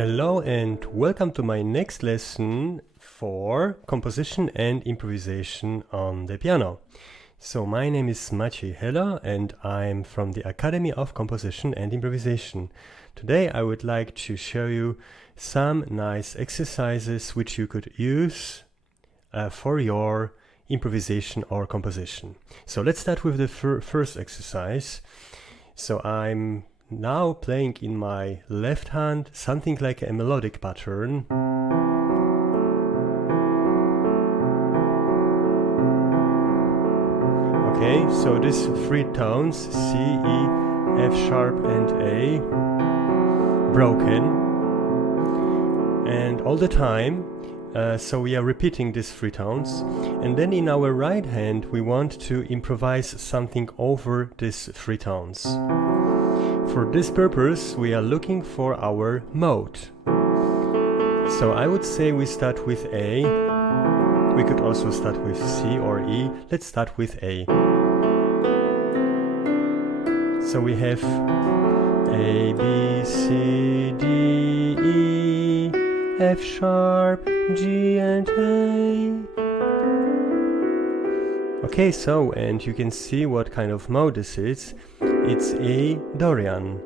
Hello and welcome to my next lesson for composition and improvisation on the piano. So my name is Maciej Heller and I'm from the Academy of Composition and Improvisation. Today I would like to show you some nice exercises which you could use for your improvisation or composition. So let's start with the first exercise. So I'm now playing in my left hand something like a melodic pattern. Okay, so these three tones C, E, F sharp and A broken, and all the time so we are repeating these three tones, and then in our right hand we want to improvise something over these three tones. For this purpose we are looking for our mode. So I would say we start with A. We could also start with C or E. Let's start with A. So we have A, B, C, D, E, F sharp, G and A. Okay, so and you can see what kind of mode this is. It's A Dorian.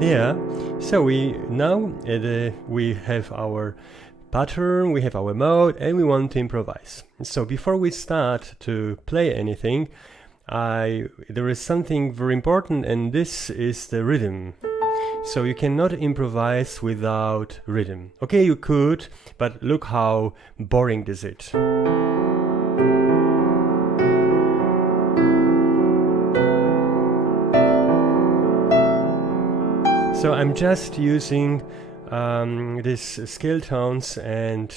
Yeah, so we have our pattern, we have our mode, and we want to improvise. So before we start to play anything, there is something very important, and this is the rhythm. So you cannot improvise without rhythm. Okay, you could, but look how boring this is. So I'm just using these scale tones, and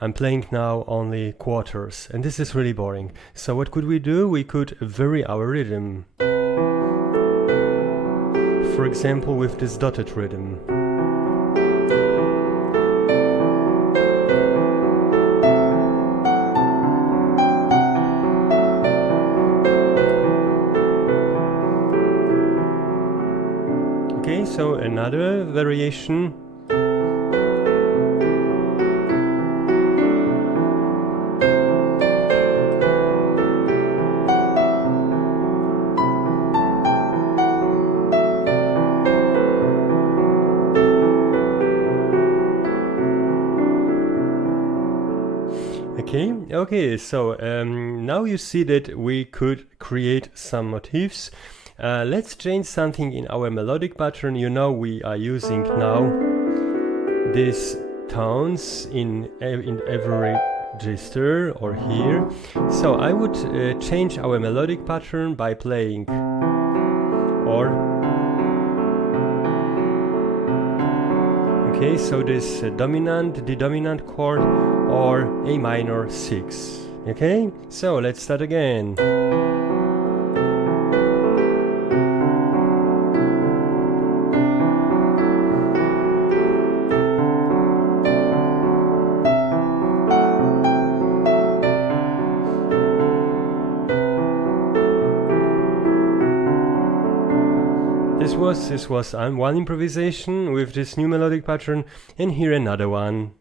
I'm playing now only quarters, and this is really boring. So what could we do? We could vary our rhythm. For example, with this dotted rhythm. Okay, so another variation. Okay, so now you see that we could create some motifs. Let's change something in our melodic pattern. You know, we are using now these tones in every register or here. So I would change our melodic pattern by playing or. Okay, so this the dominant chord or A minor 6. Okay, so let's start again. This was one improvisation with this new melodic pattern, and here another one.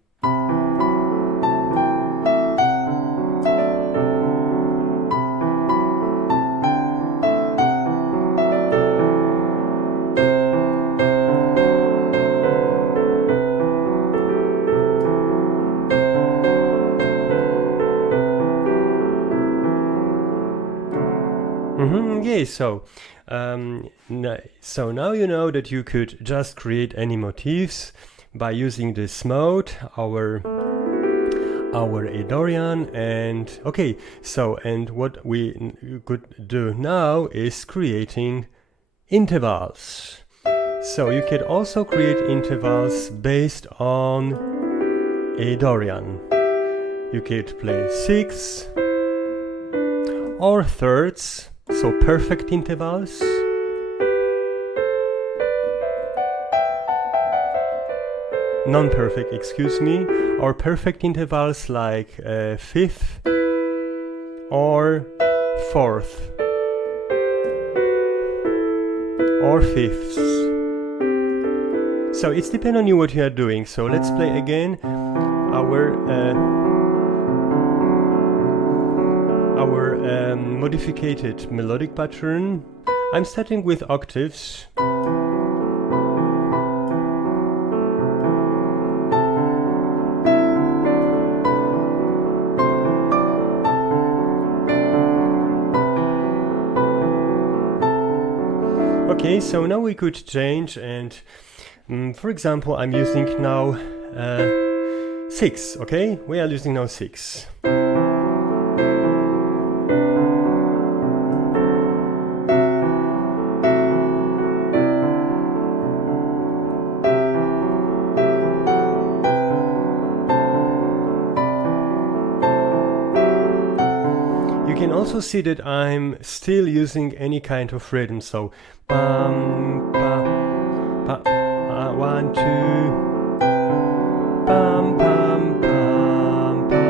Okay, so now you know that you could just create any motifs by using this mode, our A Dorian, and okay, so and what we could do now is creating intervals. So you could also create intervals based on A Dorian. You could play sixths or thirds, so perfect intervals. non-perfect, excuse me, or perfect intervals like fifth or fourth or fifths. So it's depends on you what you are doing. So let's play again our modified melodic pattern. I'm starting with octaves. Okay, so now we could change, and for example, I'm using now 6. Okay, we are using now 6. You can also see that I'm still using any kind of rhythm, so bum, ba, ba, 1, 2, bum, bum, bum, ba.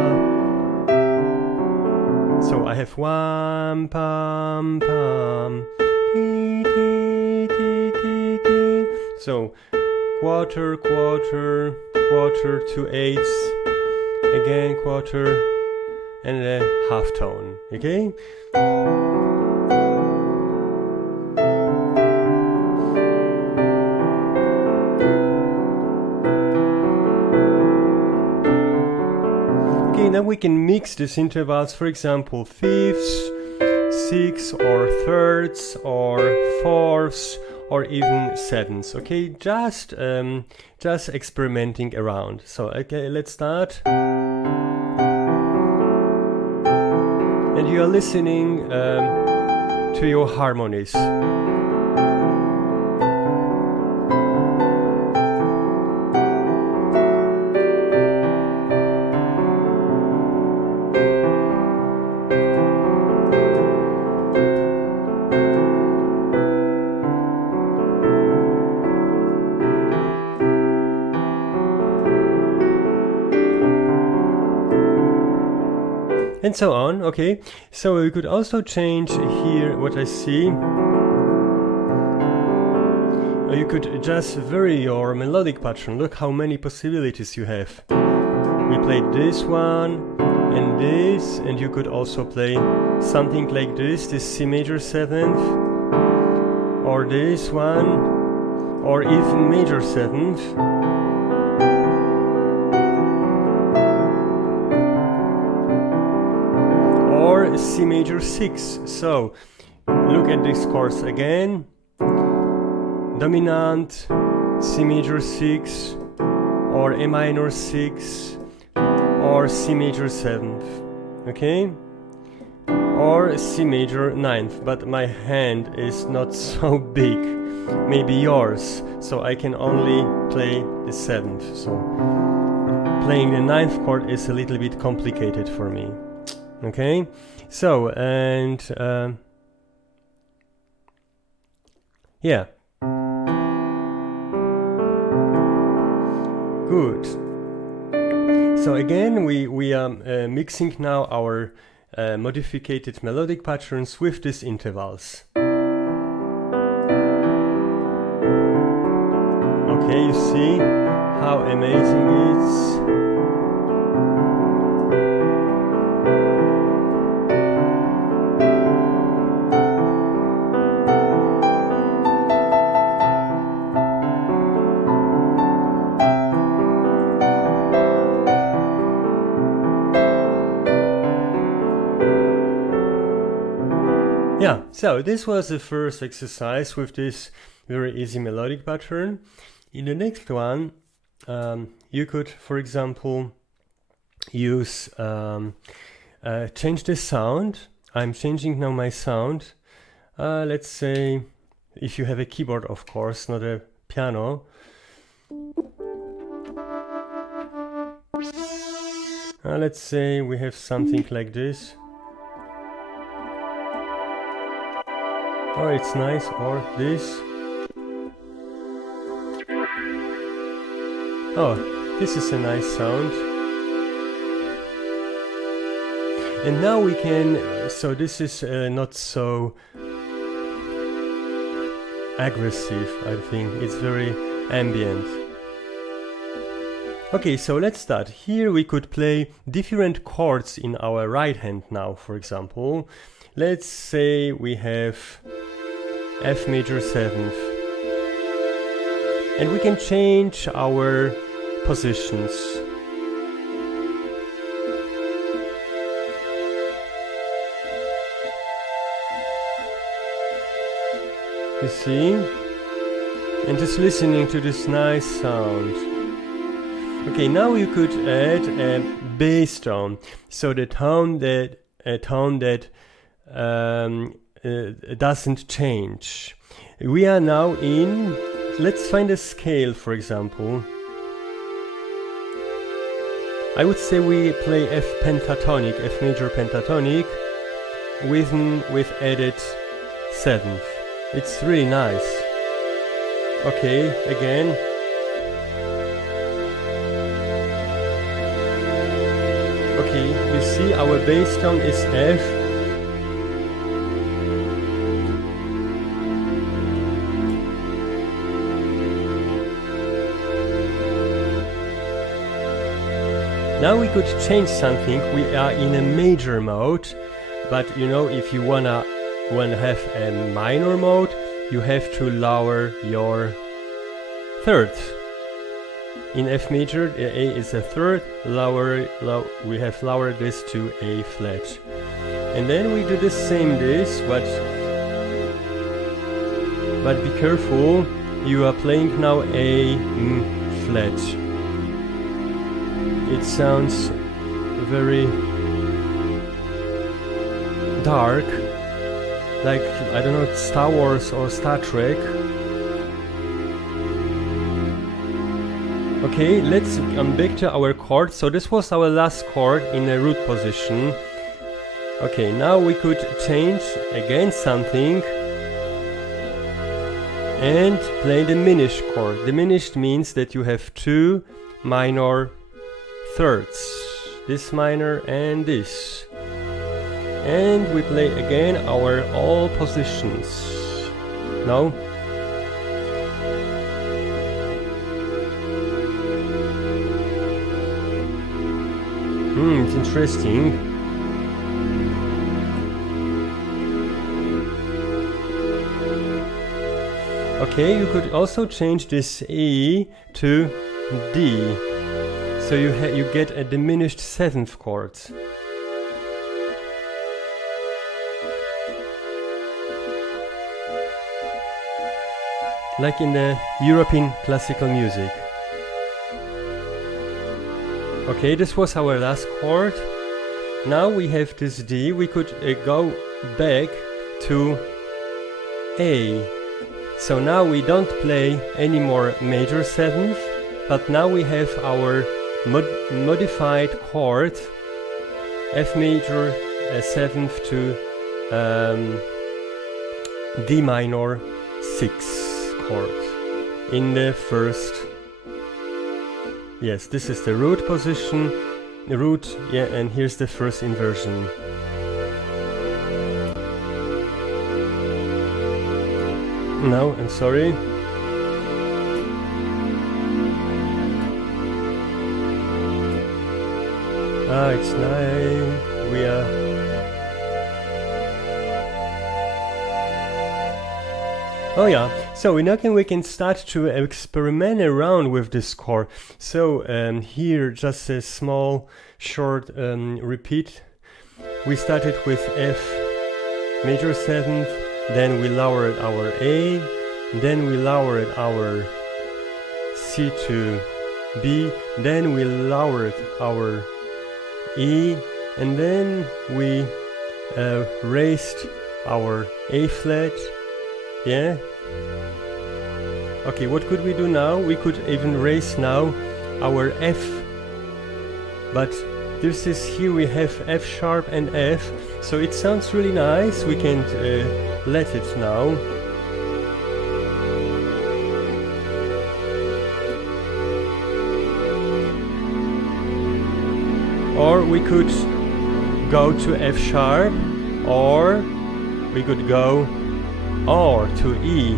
So I have 1, bum, bum, dee, dee, dee, dee, dee. So quarter, quarter, quarter, 2 eighths, again quarter, and a half tone, okay? Okay, now we can mix these intervals, for example, fifths, sixths, or thirds, or fourths, or even sevenths, okay? Just experimenting around. So, okay, let's start. And you are listening to your harmonies. And so on, okay? So we could also change here what I see. You could just vary your melodic pattern. Look how many possibilities you have. We played this one and this, and you could also play something like this C major 7th, or this one, or even major 7th. C major 6. So look at this chords again. Dominant, C major 6, or A minor 6, or C major 7th, okay? Or C major 9th, but my hand is not so big, maybe yours, so I can only play the 7th. So playing the 9th chord is a little bit complicated for me, okay? So, and yeah, good. So again, we are mixing now our modified melodic patterns with these intervals. Okay, you see how amazing it's. Yeah, so this was the first exercise with this very easy melodic pattern. In the next one, you could, for example, use change the sound. I'm changing now my sound. Let's say, if you have a keyboard, of course, not a piano. Let's say we have something like this. Oh, it's nice, or this. Oh, This is a nice sound. And now we can, so this is not so aggressive, I think. It's very ambient. Okay, so let's start. Here we could play different chords in our right hand now, for example. Let's say we have F major 7th. And we can change our positions. You see? And just listening to this nice sound. Okay, now you could add a bass tone. So the tone that doesn't change. We are now in, let's find a scale, for example. I would say we play F pentatonic, F major pentatonic, with added 7th. It's really nice. Okay, again. Okay, you see our bass tone is F. Now we could change something. We are in a major mode, but you know, if you wanna have a minor mode, you have to lower your third. In F major, A is a third. We have lowered this to A flat, and then we do the same this, but be careful. You are playing now A flat. It sounds very dark, like, I don't know, Star Wars or Star Trek. Okay, let's come back to our chord. So this was our last chord in a root position. Okay, now we could change again something and play diminished chord. Diminished means that you have two minor thirds, this minor and this, and we play again our all positions. Now it's interesting. Okay, you could also change this E to D. So you get a diminished 7th chord. Like in the European classical music. Okay, this was our last chord. Now we have this D. We could go back to A. So now we don't play any more major 7th, but now we have our modified chord, F major 7th to D minor 6 chord in the first. Yes, this is the root position, the root, yeah, and here's the first inversion. No, I'm sorry. Ah, it's nice. We are. Oh yeah. So we can start to experiment around with this chord. So here, just a small, short repeat. We started with F major 7th, then we lowered our A, then we lowered our C to B, then we lowered our E, and then we raised our A flat. Yeah. Okay, what could we do now? We could even raise now our F. But this is here we have F sharp and F, so it sounds really nice. We can let it now. or we could go to F sharp, or we could go or to E.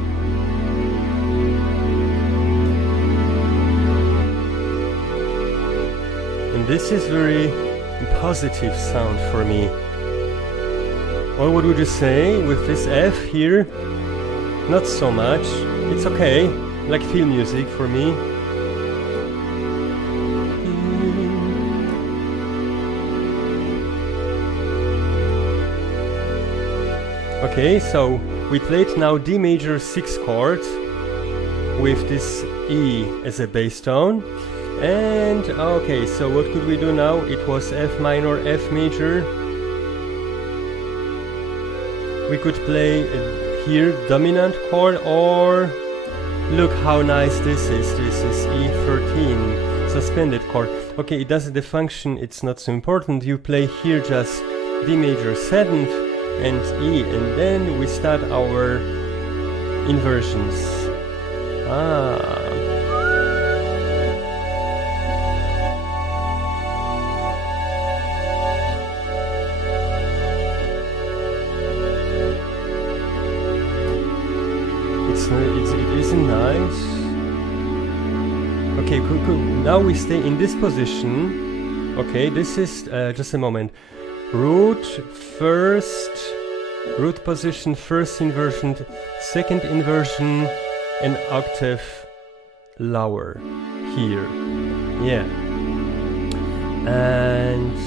And this is very positive sound for me. Or what would you say with this F here? Not so much. It's okay, like film music for me. Okay, so we played now D major 6 chord with this E as a bass tone. And okay, so what could we do now? It was F minor, F major. We could play here dominant chord, or look how nice this is. This is E13, suspended chord. Okay, it does the function, it's not so important. You play here just D major 7th and E, and then we start our inversions. It isn't nice. Okay, cool. Now we stay in this position. Okay, this is just a moment. Root position, first inversion, second inversion, an octave lower here. Yeah. And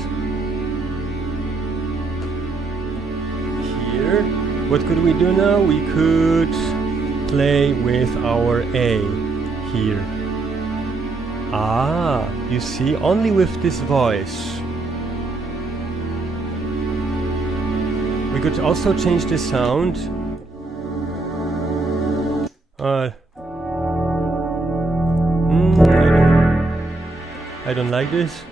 here, what could we do now? We could play with our A here. You see, only with this voice. We could also change the sound. I don't like this.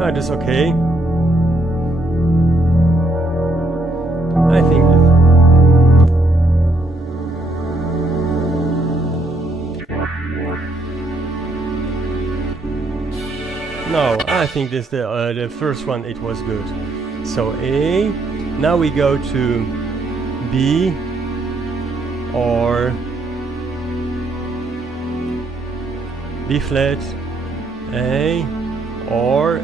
That's okay. I think no, I think this the first one, it was good. So A, now we go to B or B flat, A, or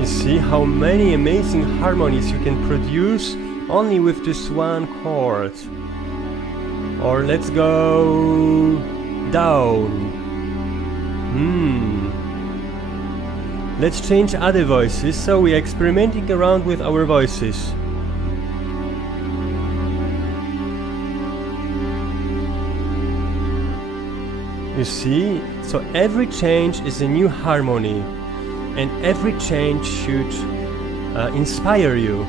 you see how many amazing harmonies you can produce only with this one chord. Or let's go down. Let's change other voices, so we're experimenting around with our voices. You see, so every change is a new harmony, and every change should inspire you.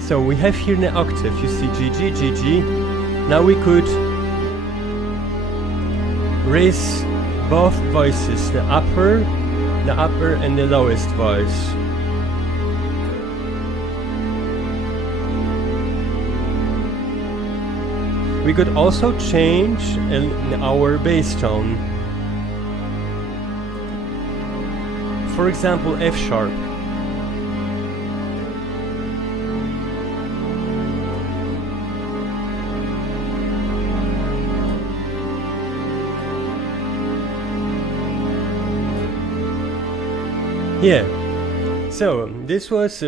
So we have here an octave, you see G, G, G, G. Now we could raise both voices, the upper and the lowest voice. We could also change our bass tone. For example, F sharp. Yeah, so this was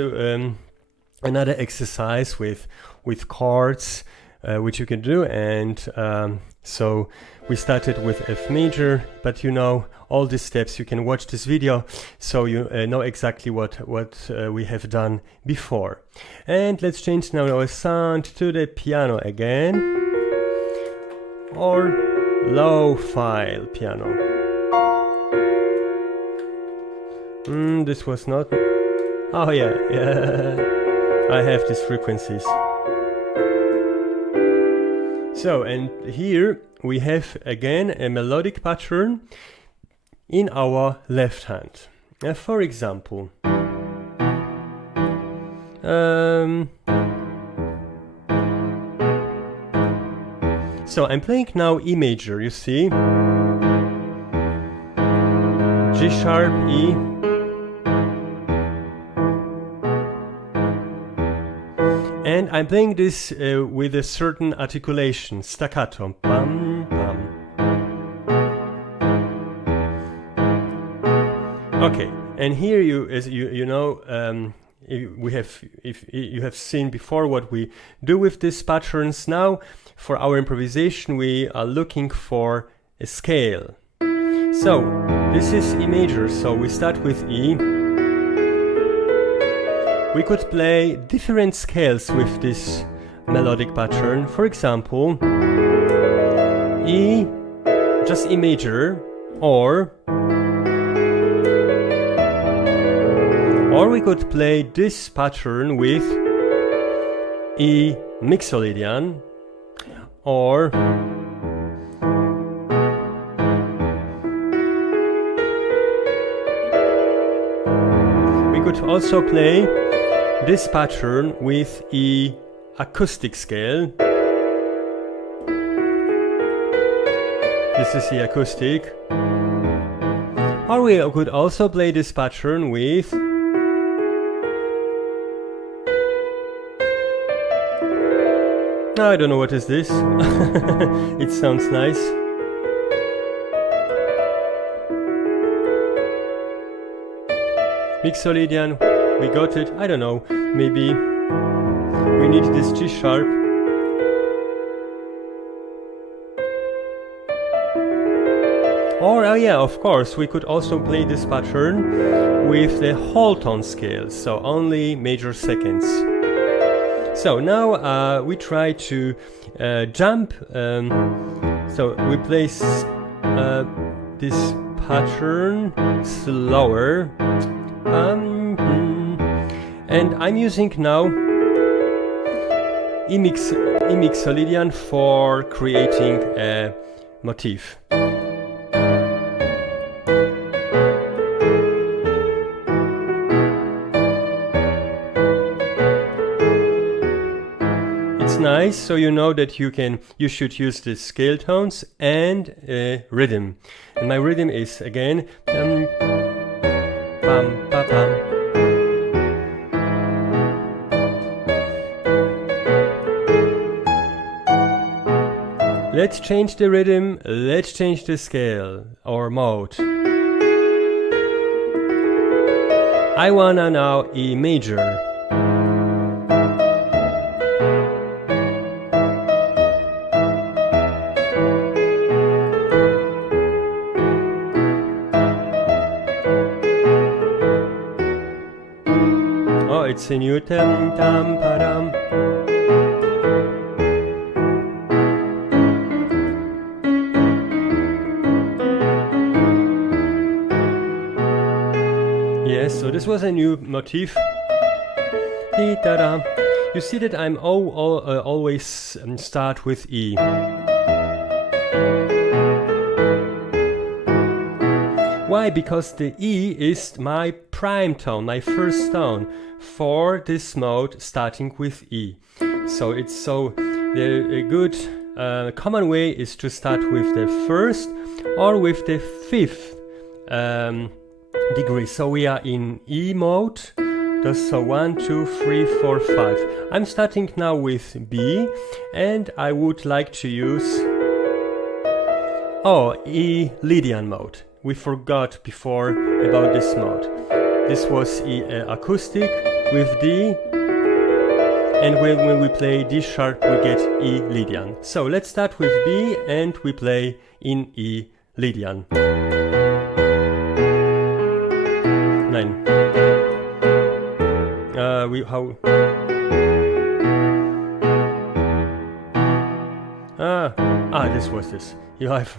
another exercise with chords which you can do, and so we started with F major, but you know all these steps. You can watch this video so you know exactly what we have done before. And let's change now our sound to the piano again, or low file piano. This was not... Oh yeah, I have these frequencies. So, and here we have again a melodic pattern in our left hand. For example, So I'm playing now E major, you see? G sharp, E. And I'm playing this with a certain articulation, staccato. Bum, bum. Okay, and here as you know, if you have seen before what we do with these patterns. Now, for our improvisation, we are looking for a scale. So this is E major. So we start with E. We could play different scales with this melodic pattern. For example, E, just E major, or we could play this pattern with E mixolydian, or we could also play this pattern with E acoustic scale. This is the acoustic. Or we could also play this pattern with I don't know what is this. It sounds nice. Mixolydian, we got it. I don't know. Maybe we need this G sharp. Or, oh yeah, of course, we could also play this pattern with the whole tone scale, so only major seconds. So now we try to jump. So we place this pattern slower. And I'm using now E mixolydian for creating a motif. Nice, so you know that you should use the scale tones and rhythm. And my rhythm is again bam ba bam. Let's change the rhythm, let's change the scale or mode. I wanna now E major. It's a new tam tam padam. Yes, so this was a new motif. You see that I'm always start with E. Why? Because the E is my prime tone, my first tone for this mode starting with E. So the good common way is to start with the first or with the fifth degree. So we are in E mode. So 1, 2, 3, 4, 5. I'm starting now with B, and I would like to use E Lydian mode. We forgot before about this mode. This was E acoustic with D, and when we play D sharp we get E Lydian. So let's start with B and we play in E Lydian. 9. This was this. You have.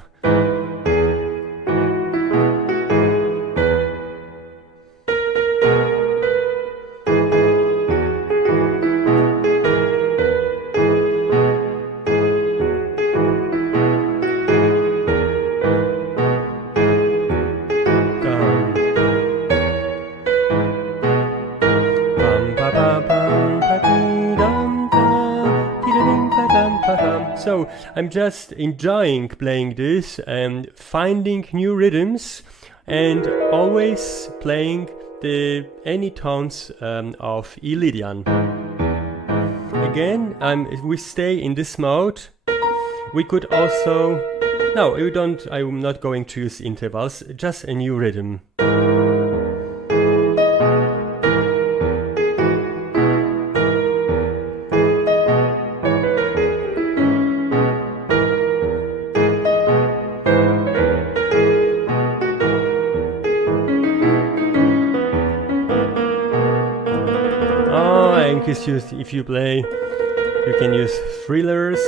So I'm just enjoying playing this and finding new rhythms and always playing any tones of E Lydian. Again, we stay in this mode. We could also, no, I'm not going to use intervals, just a new rhythm. If you play, you can use thrillers.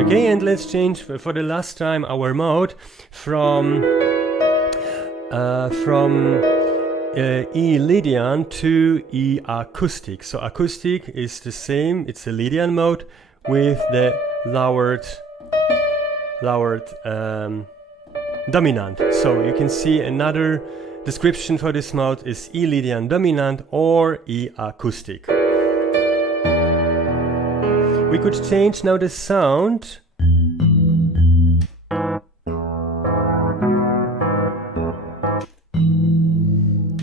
Okay, and let's change for the last time our mode from E Lydian to E acoustic. So acoustic is the same, it's a Lydian mode with the lowered dominant. So you can see another description for this mode is E Lydian dominant or E acoustic. We could change now the sound.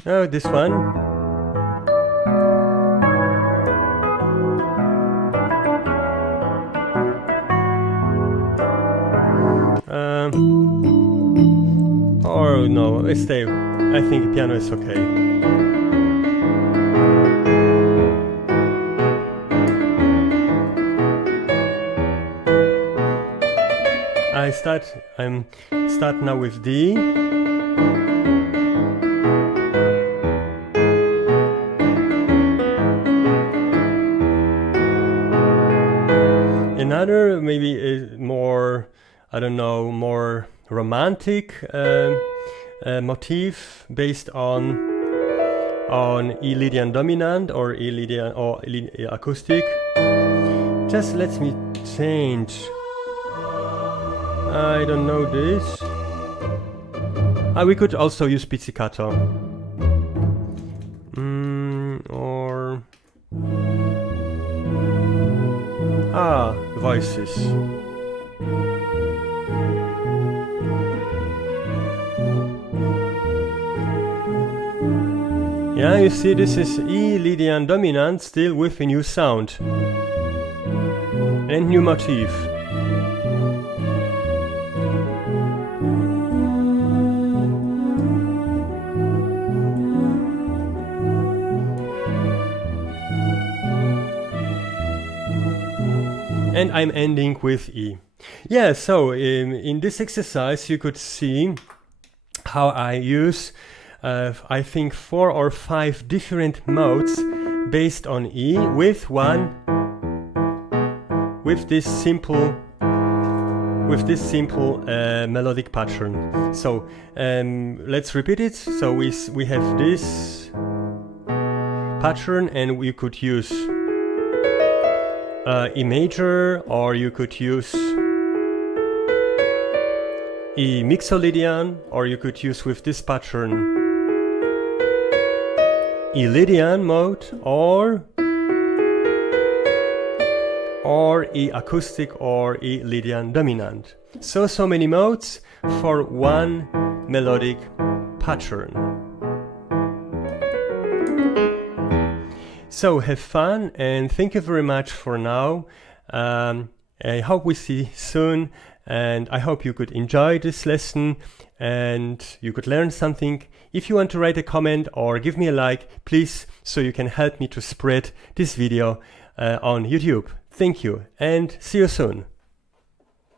Oh, this one. Or no, let's stay. I think piano is okay. I'm start now with D. Another maybe more, I don't know, more romantic motif based on E Lydian dominant or E Lydian or E acoustic. Just let me change. I don't know this. We could also use pizzicato. Or voices. Yeah, you see, this is E Lydian dominant still with a new sound and new motif. And I'm ending with E. Yeah, so in this exercise you could see how I use I think 4 or 5 different modes based on E with this simple melodic pattern. So let's repeat it. So we have this pattern, and we could use E major, or you could use E mixolydian, or you could use with this pattern E Lydian mode, or E acoustic or E Lydian dominant. So many modes for one melodic pattern. So have fun, and thank you very much for now. I hope we see soon, and I hope you could enjoy this lesson and you could learn something. If you want to write a comment or give me a like, please, so you can help me to spread this video on YouTube. Thank you, and see you soon.